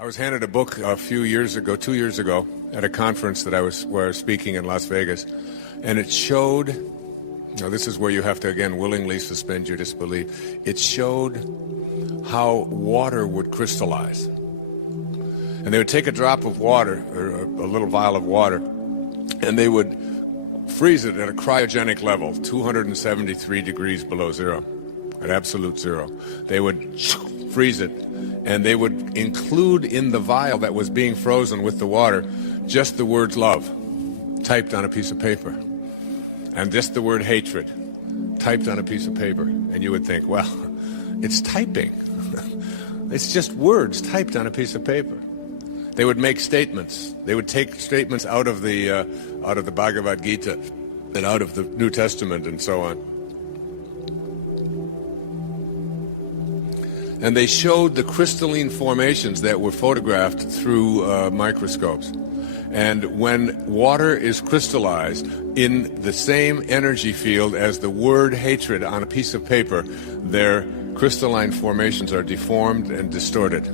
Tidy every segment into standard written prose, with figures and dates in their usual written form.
I was handed a book a few years ago, 2 years ago, at a conference where I was speaking in Las Vegas, and it showed, now this is where you have to again willingly suspend your disbelief, it showed how water would crystallize. And they would take a drop of water, or a little vial of water, and they would freeze it at a cryogenic level, 273 degrees below zero, at absolute zero. They would freeze it, and they would include in the vial that was being frozen with the water just the words love typed on a piece of paper, and just the word hatred typed on a piece of paper. And you would think, well, it's typing. It's just words typed on a piece of paper. They would make statements. They would take statements out of the Bhagavad Gita and out of the New Testament and so on. And they showed the crystalline formations that were photographed through microscopes. And when water is crystallized in the same energy field as the word hatred on a piece of paper, their crystalline formations are deformed and distorted.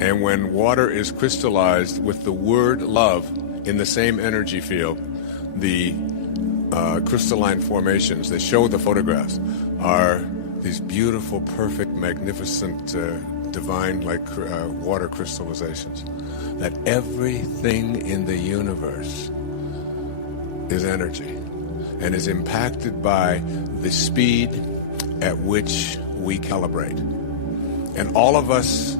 And when water is crystallized with the word love in the same energy field, the crystalline formations that show the photographs are these beautiful, perfect, magnificent, divine, like water crystallizations. That everything in the universe is energy and is impacted by the speed at which we calibrate. And all of us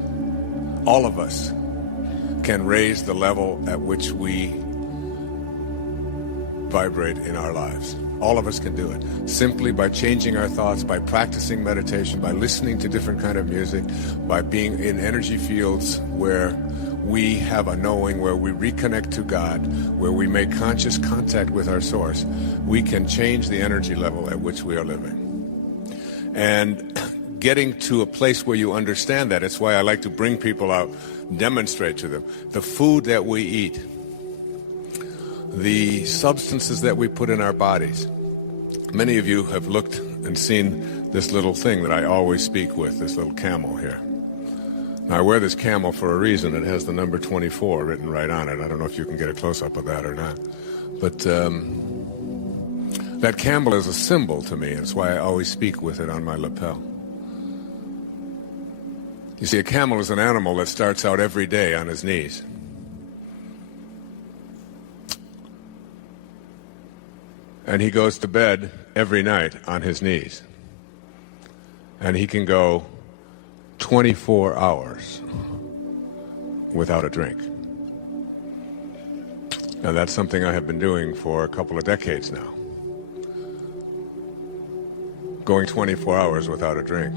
can raise the level at which we vibrate in our lives. All of us can do it simply by changing our thoughts, by practicing meditation, by listening to different kind of music, by being in energy fields where we have a knowing, where we reconnect to God, where we make conscious contact with our source. We can change the energy level at which we are living. And getting to a place where you understand that, it's why I like to bring people out, demonstrate to them the food that we eat, the substances that we put in our bodies. Many of you have looked and seen this little thing that I always speak with, this little camel here. Now, I wear this camel for a reason. It has the number 24 written right on it. I don't know if you can get a close-up of that or not. But that camel is a symbol to me. It's why I always speak with it on my lapel. You see, a camel is an animal that starts out every day on his knees. And he goes to bed every night on his knees. And he can go 24 hours without a drink. Now, that's something I have been doing for a couple of decades now. Going 24 hours without a drink.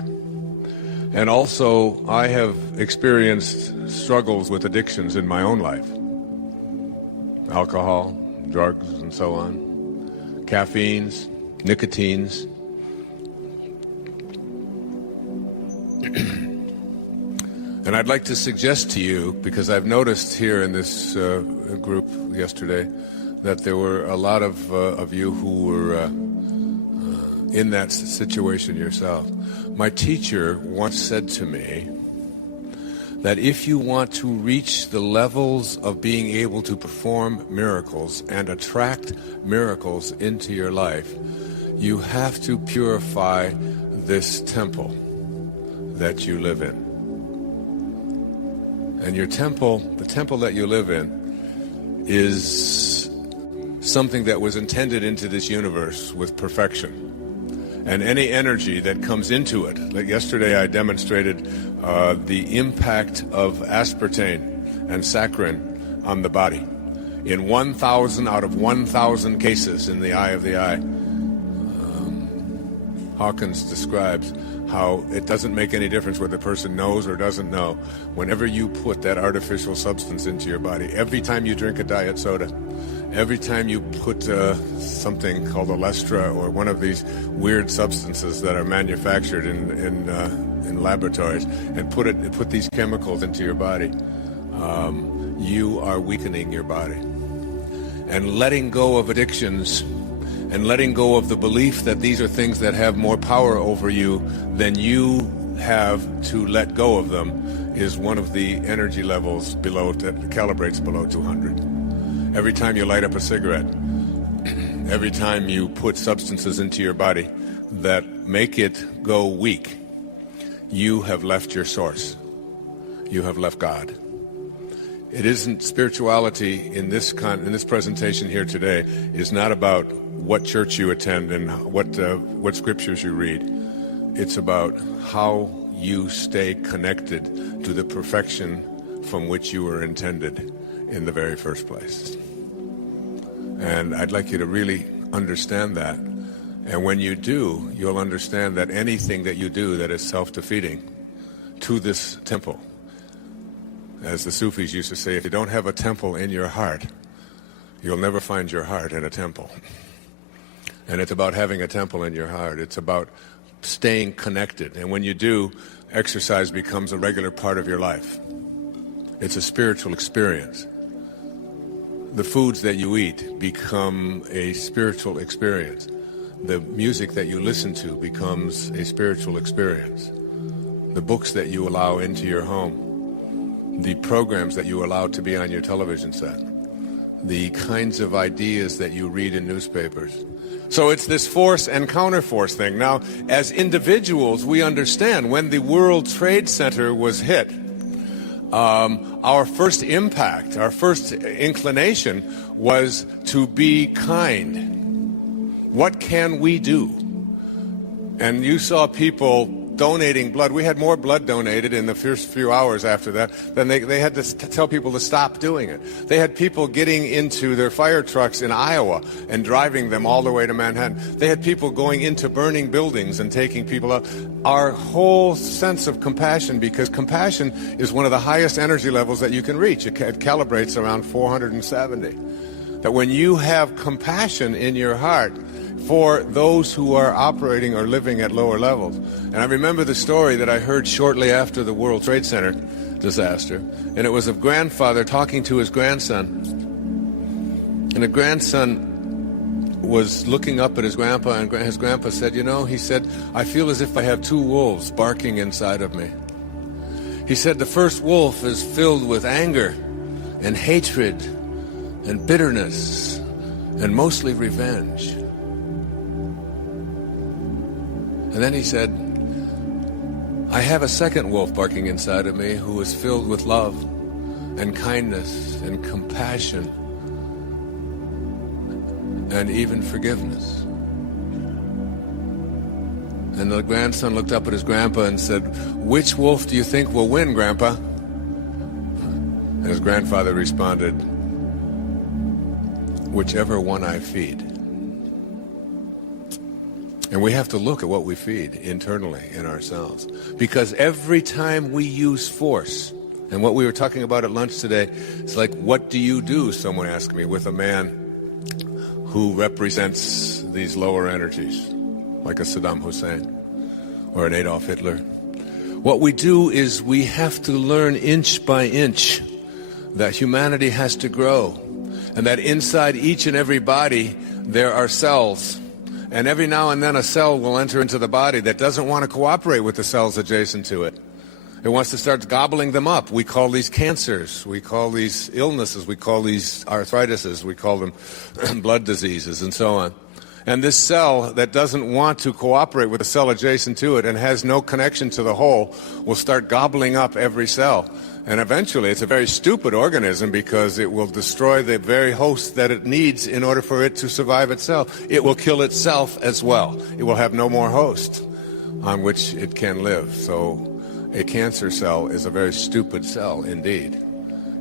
And also, I have experienced struggles with addictions in my own life. Alcohol, drugs, and so on. Caffeines, nicotines. And I'd like to suggest to you, because I've noticed here in this group yesterday that there were a lot of you who were in that situation yourself. My teacher once said to me that if you want to reach the levels of being able to perform miracles and attract miracles into your life, you have to purify this temple that you live in. And your temple, the temple that you live in, is something that was intended into this universe with perfection. And any energy that comes into it, like yesterday I demonstrated the impact of aspartame and saccharin on the body. In 1,000 out of 1,000 cases in the eye of the eye, Hawkins describes how it doesn't make any difference whether the person knows or doesn't know. Whenever you put that artificial substance into your body, every time you drink a diet soda, every time you put something called Olestra or one of these weird substances that are manufactured in laboratories and put these chemicals into your body, you are weakening your body. And letting go of addictions and letting go of the belief that these are things that have more power over you than you have to let go of them is one of the energy levels below that calibrates below 200. Every time you light up a cigarette, every time you put substances into your body that make it go weak, you have left your source. You have left God. It isn't spirituality in this presentation here today is not about what church you attend and what scriptures you read. It's about how you stay connected to the perfection from which you were intended in the very first place. And I'd like you to really understand that. And when you do, you'll understand that anything that you do that is self-defeating to this temple, as the Sufis used to say, if you don't have a temple in your heart, you'll never find your heart in a temple. And it's about having a temple in your heart. It's about staying connected. And when you do, exercise becomes a regular part of your life. It's a spiritual experience. The foods that you eat become a spiritual experience. The music that you listen to becomes a spiritual experience. The books that you allow into your home, the programs that you allow to be on your television set, the kinds of ideas that you read in newspapers. So it's this force and counterforce thing. Now, as individuals, we understand when the World Trade Center was hit, our first impact, our first inclination was to be kind. What can we do? And you saw people donating blood. We had more blood donated in the first few hours after that than they had to tell people to stop doing it. They had people getting into their fire trucks in Iowa and driving them all the way to Manhattan. They had people going into burning buildings and taking people out. Our whole sense of compassion, because compassion is one of the highest energy levels that you can reach. It calibrates around 470. That when you have compassion in your heart for those who are operating or living at lower levels. And I remember the story that I heard shortly after the World Trade Center disaster, and it was of grandfather talking to his grandson. And the grandson was looking up at his grandpa, and his grandpa said, you know, he said, I feel as if I have two wolves barking inside of me. He said, the first wolf is filled with anger and hatred and bitterness and mostly revenge. And then he said, I have a second wolf barking inside of me who is filled with love and kindness and compassion and even forgiveness. And the grandson looked up at his grandpa and said, which wolf do you think will win, Grandpa? And his grandfather responded, whichever one I feed. And we have to look at what we feed internally in ourselves. Because every time we use force, and what we were talking about at lunch today, it's like, what do you do, someone asked me, with a man who represents these lower energies, like a Saddam Hussein or an Adolf Hitler? What we do is we have to learn inch by inch that humanity has to grow, and that inside each and every body there are cells. And every now and then a cell will enter into the body that doesn't want to cooperate with the cells adjacent to it. It wants to start gobbling them up. We call these cancers. We call these illnesses. We call these arthritises. We call them blood diseases and so on. And this cell that doesn't want to cooperate with the cell adjacent to it and has no connection to the whole will start gobbling up every cell. And eventually it's a very stupid organism because it will destroy the very host that it needs in order for it to survive itself. It will kill itself as well. It will have no more host on which it can live. So a cancer cell is a very stupid cell indeed.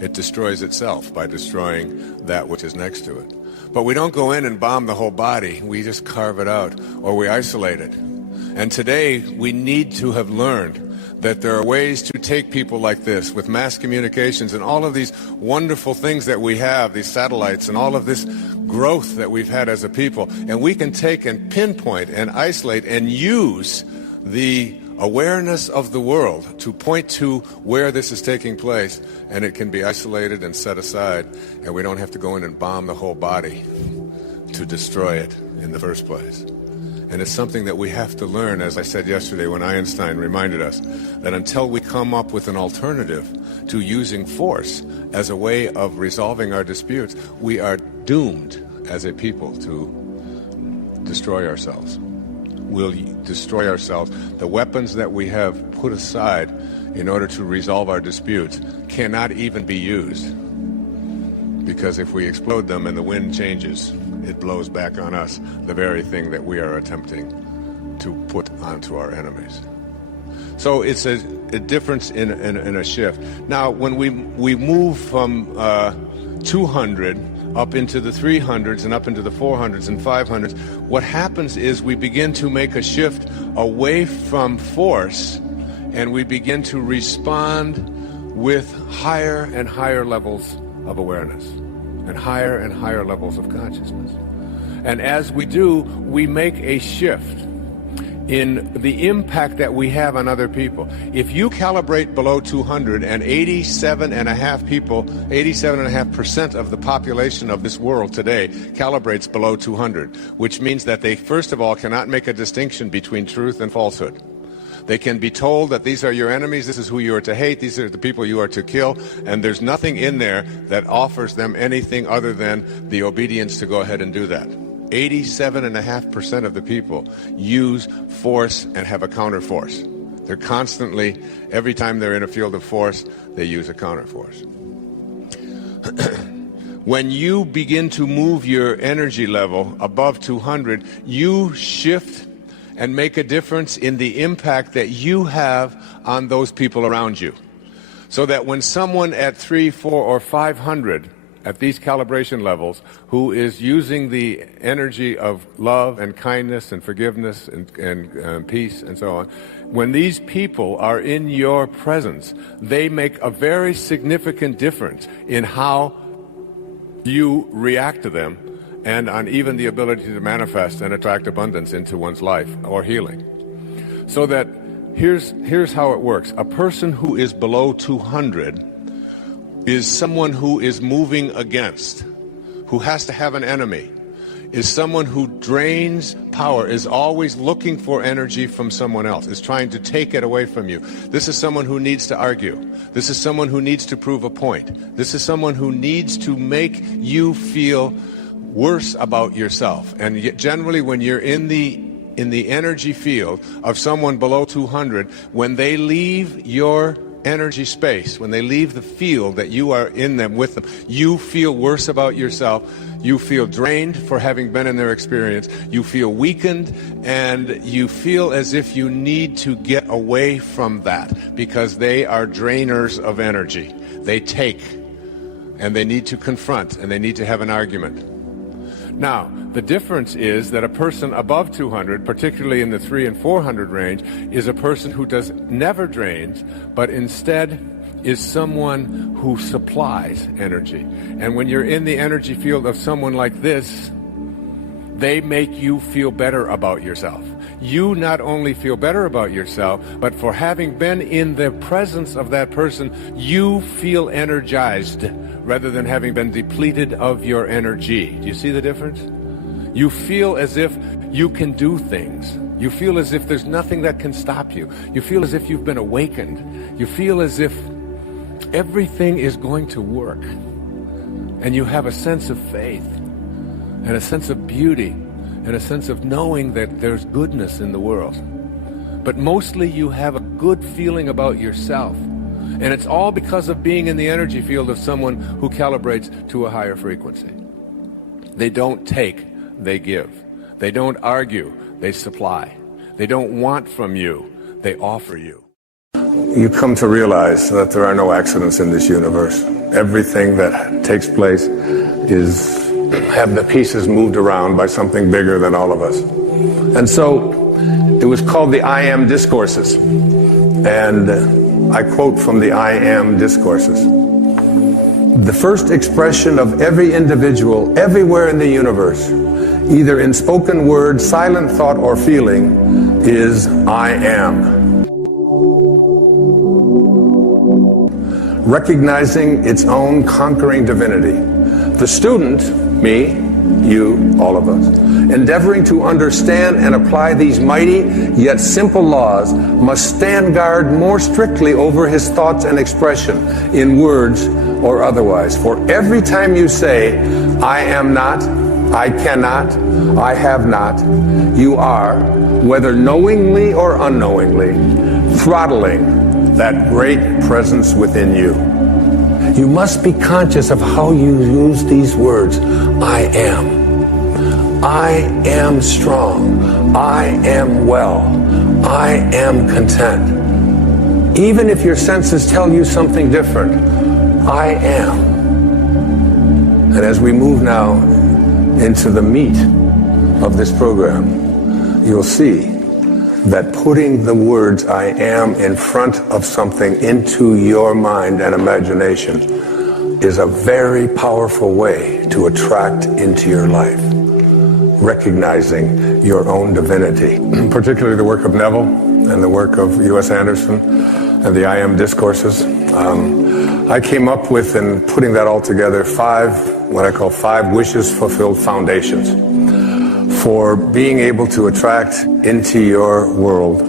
It destroys itself by destroying that which is next to it. But we don't go in and bomb the whole body. We just carve it out, or we isolate it. And today we need to have learned that there are ways to take people like this with mass communications and all of these wonderful things that we have, these satellites and all of this growth that we've had as a people, and we can take and pinpoint and isolate and use the awareness of the world to point to where this is taking place, and it can be isolated and set aside, and we don't have to go in and bomb the whole body to destroy it in the first place. And it's something that we have to learn, as I said yesterday when Einstein reminded us, that until we come up with an alternative to using force as a way of resolving our disputes, we are doomed as a people to destroy ourselves. We'll destroy ourselves. The weapons that we have put aside in order to resolve our disputes cannot even be used. Because if we explode them and the wind changes, it blows back on us the very thing that we are attempting to put onto our enemies. So it's a difference in a shift. Now, when we move from 200 up into the 300s and up into the 400s and 500s, what happens is we begin to make a shift away from force, and we begin to respond with higher and higher levels of awareness and higher levels of consciousness. And as we do, we make a shift in the impact that we have on other people. If you calibrate below 200 and 87.5% of the population of this world today calibrates below 200, which means that they, first of all, cannot make a distinction between truth and falsehood. They can be told that these are your enemies, this is who you are to hate, these are the people you are to kill, and there's nothing in there that offers them anything other than the obedience to go ahead and do that. 87.5% of the people use force and have a counterforce. They're constantly, every time they're in a field of force, they use a counterforce. When you begin to move your energy level above 200, you shift and make a difference in the impact that you have on those people around you. So that when someone at 300, 400, or 500 at these calibration levels, who is using the energy of love and kindness and forgiveness and peace and so on, when these people are in your presence, they make a very significant difference in how you react to them, and on even the ability to manifest and attract abundance into one's life or healing. So that here's how it works. A person who is below 200 is someone who is moving against, who has to have an enemy, is someone who drains power, is always looking for energy from someone else, is trying to take it away from you. This is someone who needs to argue. This is someone who needs to prove a point. This is someone who needs to make you feel worse about yourself. And yet generally when you're in the energy field of someone below 200, when they leave your energy space, when they leave the field that you are in them with them, you feel worse about yourself, you feel drained for having been in their experience, you feel weakened, and you feel as if you need to get away from that because they are drainers of energy. They take, and they need to confront, and they need to have an argument. Now, the difference is that a person above 200, particularly in the 300 and 400 range, is a person who never drains, but instead is someone who supplies energy. And when you're in the energy field of someone like this, they make you feel better about yourself. You not only feel better about yourself, but for having been in the presence of that person, you feel energized rather than having been depleted of your energy. Do you see the difference? You feel as if you can do things. You feel as if there's nothing that can stop you. You feel as if you've been awakened. You feel as if everything is going to work. And you have a sense of faith and a sense of beauty and a sense of knowing that there's goodness in the world. But mostly you have a good feeling about yourself. And it's all because of being in the energy field of someone who calibrates to a higher frequency. They don't take, they give. They don't argue, they supply. They don't want from you, they offer you. You come to realize that there are no accidents in this universe. Everything that takes place have the pieces moved around by something bigger than all of us. And so it was called the I Am Discourses. And I quote from the I Am Discourses. The first expression of every individual everywhere in the universe, either in spoken word, silent thought, or feeling, is I am. Recognizing its own conquering divinity. The student, me, you, all of us. Endeavoring to understand and apply these mighty yet simple laws must stand guard more strictly over his thoughts and expression, in words or otherwise. For every time you say, I am not, I cannot, I have not, you are, whether knowingly or unknowingly, throttling that great presence within you. You must be conscious of how you use these words. I am strong. I am well. I am content. Even if your senses tell you something different, I am. And as we move now into the meat of this program, you'll see that putting the words I am in front of something into your mind and imagination is a very powerful way to attract into your life, recognizing your own divinity. Particularly the work of Neville and the work of U.S. Anderson and the I Am discourses. I came up with, in putting that all together, what I call five wishes fulfilled foundations for being able to attract into your world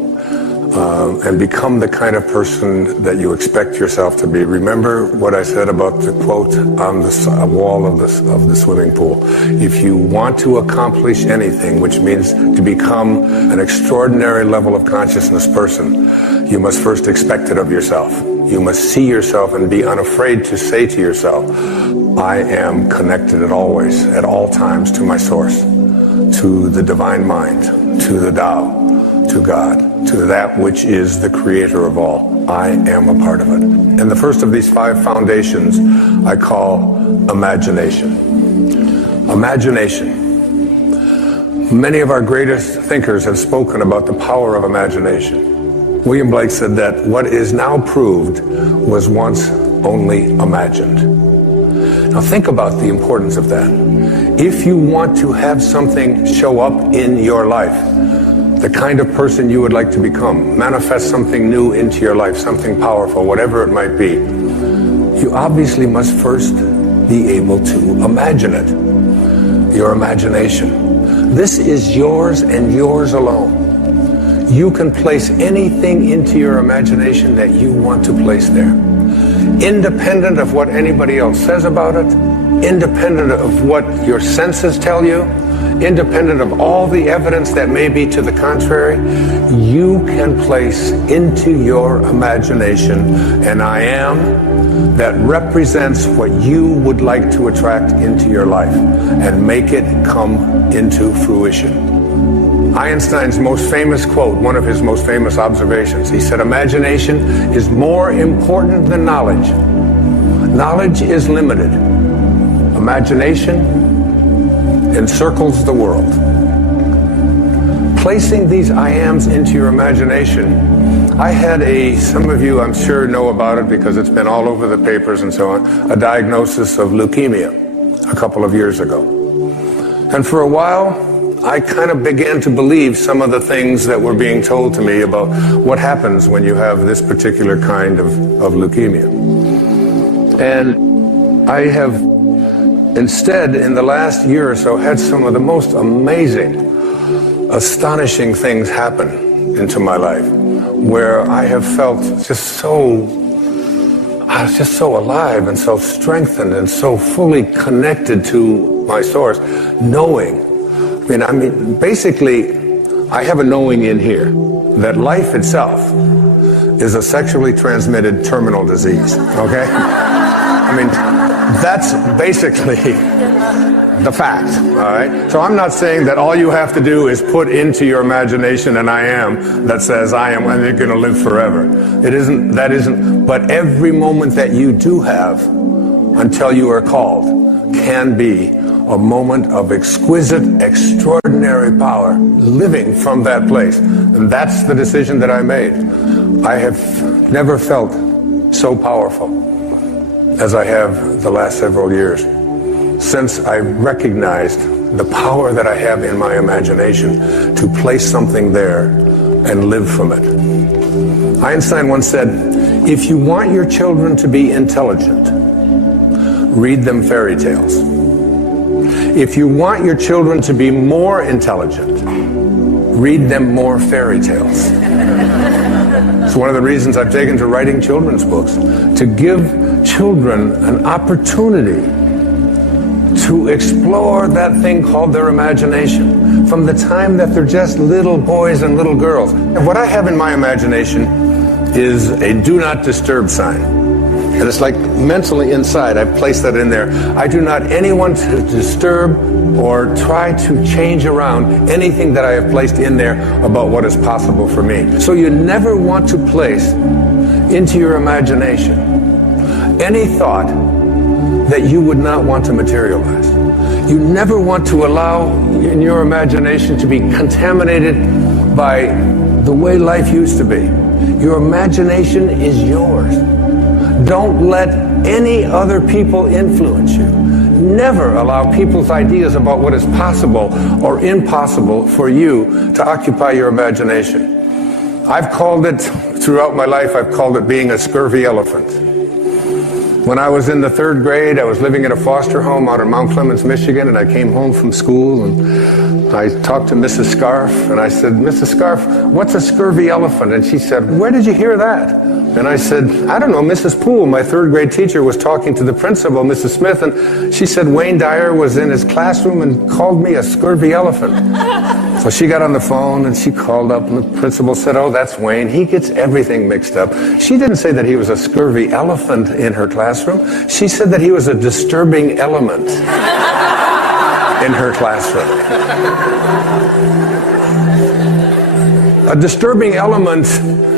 and become the kind of person that you expect yourself to be. Remember what I said about the quote on the wall of the swimming pool. If you want to accomplish anything, which means to become an extraordinary level of consciousness person, you must first expect it of yourself. You must see yourself and be unafraid to say to yourself, I am connected at all times to my source, to the divine mind, to the Tao, to God, to that which is the creator of all. I am a part of it. And the first of these five foundations I call imagination. Imagination. Many of our greatest thinkers have spoken about the power of imagination. William Blake said that what is now proved was once only imagined. Now think about the importance of that. If you want to have something show up in your life, the kind of person you would like to become, manifest something new into your life, something powerful, whatever it might be, you obviously must first be able to imagine it. Your imagination. This is yours and yours alone. You can place anything into your imagination that you want to place there. Independent of what anybody else says about it, independent of what your senses tell you, independent of all the evidence that may be to the contrary, you can place into your imagination an I am that represents what you would like to attract into your life and make it come into fruition. Einstein's most famous quote, one of his most famous observations, he said, imagination is more important than knowledge. Knowledge is limited. Imagination encircles the world. Placing these I ams into your imagination, I had some of you I'm sure know about it because it's been all over the papers and so on, a diagnosis of leukemia a couple of years ago. And for a while, I kind of began to believe some of the things that were being told to me about what happens when you have this particular kind of leukemia. And I have instead, in the last year or so, had some of the most amazing, astonishing things happen into my life, where I have felt I was just so alive and so strengthened and so fully connected to my source, knowing. I mean, basically, I have a knowing in here that life itself is a sexually transmitted terminal disease, okay? I mean, that's basically the fact, all right? So I'm not saying that all you have to do is put into your imagination an I am that says I am and you're going to live forever. That isn't, but every moment that you do have until you are called can be a moment of exquisite, extraordinary power living from that place. And that's the decision that I made. I have never felt so powerful as I have the last several years, since I recognized the power that I have in my imagination to place something there and live from it. Einstein once said, if you want your children to be intelligent, read them fairy tales. If you want your children to be more intelligent, read them more fairy tales. It's one of the reasons I've taken to writing children's books, to give children an opportunity to explore that thing called their imagination from the time that they're just little boys and little girls. And what I have in my imagination is a do not disturb sign. And it's like mentally inside, I've placed that in there. I do not anyone to disturb or try to change around anything that I have placed in there about what is possible for me. So you never want to place into your imagination any thought that you would not want to materialize. You never want to allow in your imagination to be contaminated by the way life used to be. Your imagination is yours. Don't let any other people influence you. Never allow people's ideas about what is possible or impossible for you to occupy your imagination. I've called it, throughout my life, I've called it being a scurvy elephant. When I was in the 3rd grade, I was living in a foster home out in Mount Clemens, Michigan, and I came home from school and I talked to Mrs. Scarf, and I said, Mrs. Scarf, what's a scurvy elephant? And she said, where did you hear that? And I said, I don't know, Mrs. Poole, my 3rd grade teacher, was talking to the principal, Mrs. Smith, and she said Wayne Dyer was in his classroom and called me a scurvy elephant. So she got on the phone and she called up, and the principal said, oh, that's Wayne. He gets everything mixed up. She didn't say that he was a scurvy elephant in her classroom. She said that he was a disturbing element in her classroom. A disturbing element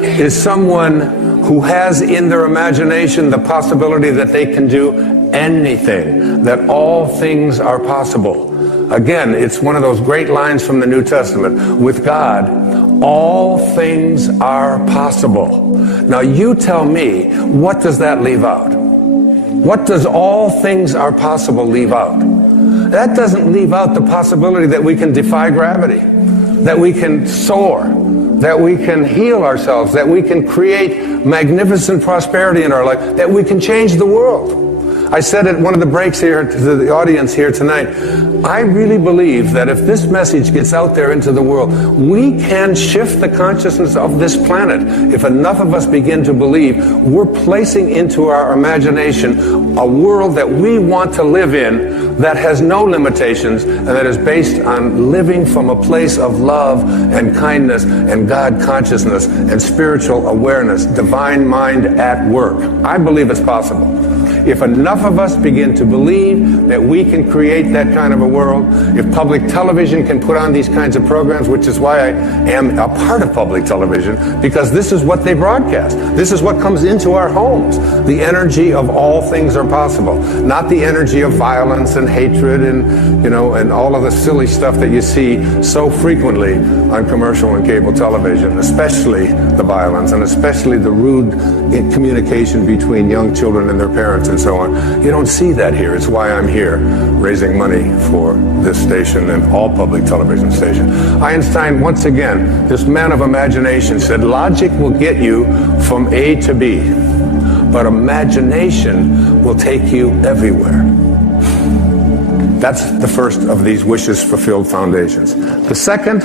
is someone who has in their imagination the possibility that they can do anything, that all things are possible. Again, it's one of those great lines from the New Testament. With God, all things are possible. Now you tell me, what does that leave out? What does all things are possible leave out? That doesn't leave out the possibility that we can defy gravity, that we can soar, that we can heal ourselves, that we can create magnificent prosperity in our life, that we can change the world. I said at one of the breaks here to the audience here tonight, I really believe that if this message gets out there into the world, we can shift the consciousness of this planet. If enough of us begin to believe, we're placing into our imagination a world that we want to live in that has no limitations and that is based on living from a place of love and kindness and God consciousness and spiritual awareness, divine mind at work. I believe it's possible. If enough of us begin to believe that we can create that kind of a world, if public television can put on these kinds of programs, which is why I am a part of public television, because this is what they broadcast. This is what comes into our homes. The energy of all things are possible, not the energy of violence and hatred and, and all of the silly stuff that you see so frequently on commercial and cable television, especially the violence and especially the rude communication between young children and their parents and so on. You don't see that here. It's why I'm here, raising money for this station and all public television stations. Einstein, once again, this man of imagination, said logic will get you from A to B, but imagination will take you everywhere. That's the first of these wishes fulfilled foundations. The second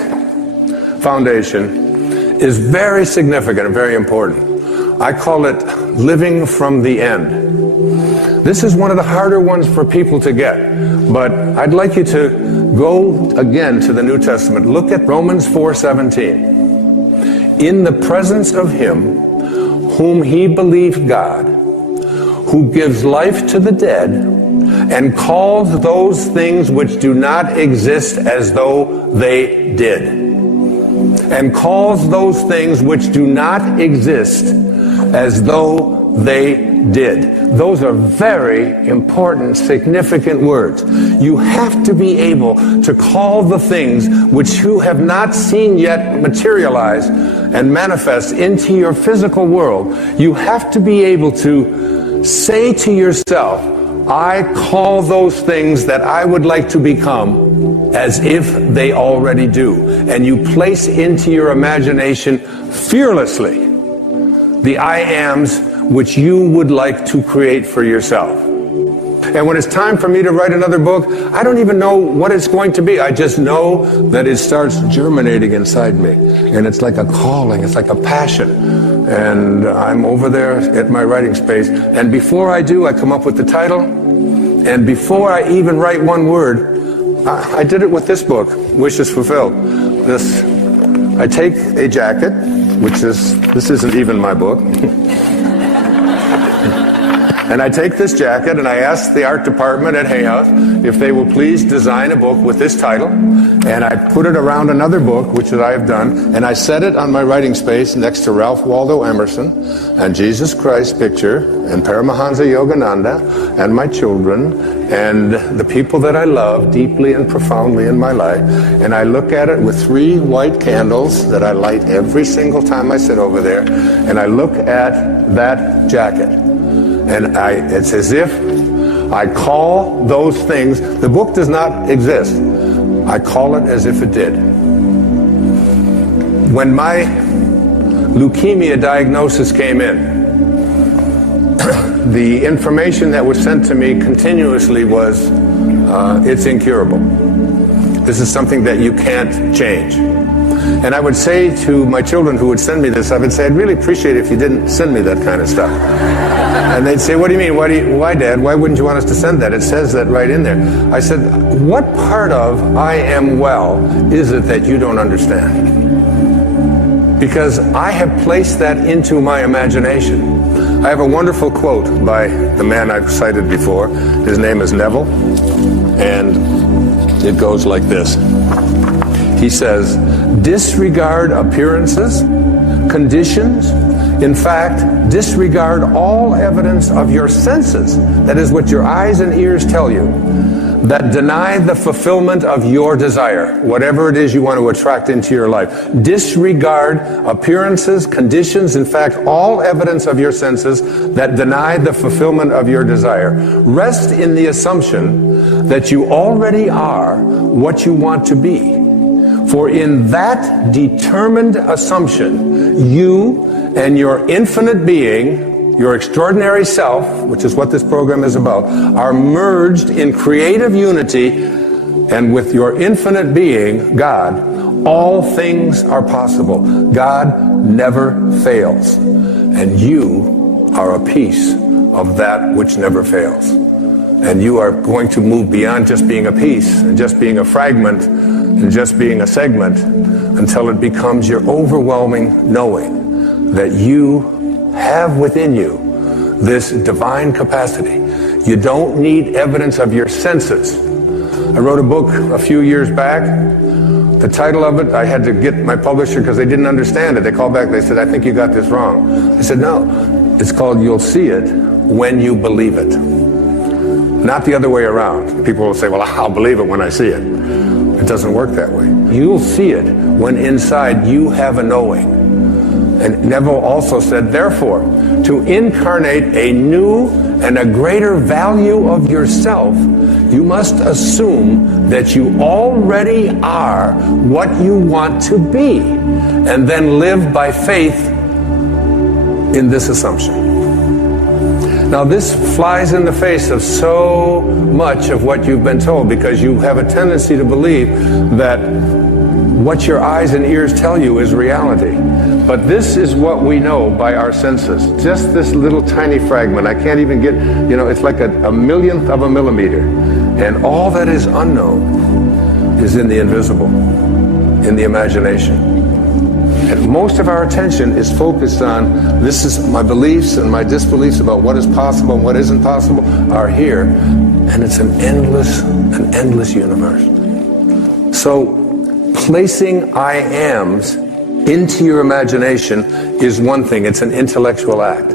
foundation is very significant and very important. I call it living from the end. This is one of the harder ones for people to get, but I'd like you to go again to the New Testament. Look at Romans 4:17. In the presence of him whom he believed God, who gives life to the dead and calls those things which do not exist as though they did. And calls those things which do not exist as though they did. Those are very important, significant words. You have to be able to call the things which you have not seen yet materialize and manifest into your physical world. You have to be able to say to yourself, I call those things that I would like to become as if they already do. And you place into your imagination fearlessly the I ams which you would like to create for yourself. And when it's time for me to write another book, I don't even know what it's going to be. I just know that it starts germinating inside me. And it's like a calling, it's like a passion. And I'm over there at my writing space. And before I do, I come up with the title. And before I even write one word, I did it with this book, Wishes Fulfilled. I take a jacket, this isn't even my book. And I take this jacket and I ask the art department at Hay House if they will please design a book with this title. And I put it around another book, which I have done, and I set it on my writing space next to Ralph Waldo Emerson and Jesus Christ picture and Paramahansa Yogananda and my children and the people that I love deeply and profoundly in my life. And I look at it with 3 white candles that I light every single time I sit over there. And I look at that jacket. And it's as if I call those things, the book does not exist. I call it as if it did. When my leukemia diagnosis came in, the information that was sent to me continuously was, it's incurable. This is something that you can't change. And I would say to my children who would send me this, I would say, I'd really appreciate it if you didn't send me that kind of stuff. And they'd say, what do you mean? Why, Dad? Why wouldn't you want us to send that? It says that right in there. I said, what part of I am well is it that you don't understand? Because I have placed that into my imagination. I have a wonderful quote by the man I've cited before. His name is Neville. And it goes like this. He says, disregard appearances, conditions, in fact, disregard all evidence of your senses, that is what your eyes and ears tell you, that deny the fulfillment of your desire, whatever it is you want to attract into your life. Disregard appearances, conditions, in fact, all evidence of your senses that deny the fulfillment of your desire. Rest in the assumption that you already are what you want to be. For in that determined assumption, you and your infinite being, your extraordinary self, which is what this program is about, are merged in creative unity, and with your infinite being, God, all things are possible. God never fails, and you are a piece of that which never fails. And you are going to move beyond just being a piece and just being a fragment and just being a segment until it becomes your overwhelming knowing that you have within you this divine capacity. You don't need evidence of your senses. I wrote a book a few years back. The title of it, I had to get my publisher because they didn't understand it. They called back, they said, I think you got this wrong. I said, no, it's called You'll See It When You Believe It. Not the other way around. People will say, well, I'll believe it when I see it. It doesn't work that way. You'll see it when inside you have a knowing. And Neville also said, therefore, to incarnate a new and a greater value of yourself, you must assume that you already are what you want to be, and then live by faith in this assumption. Now, this flies in the face of so much of what you've been told, because you have a tendency to believe that what your eyes and ears tell you is reality. But this is what we know by our senses. Just this little tiny fragment. I can't even get, it's like a millionth of a millimeter. And all that is unknown is in the invisible, in the imagination. And most of our attention is focused on, this is my beliefs and my disbeliefs about what is possible and what isn't possible are here. And it's an endless universe. So placing I ams into your imagination is one thing. It's an intellectual act.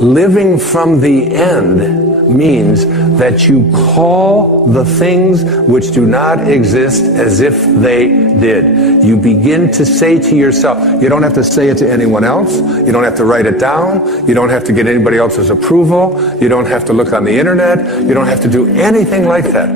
Living from the end means that you call the things which do not exist as if they did. You begin to say to yourself, you don't have to say it to anyone else. You don't have to write it down. You don't have to get anybody else's approval. You don't have to look on the internet. You don't have to do anything like that.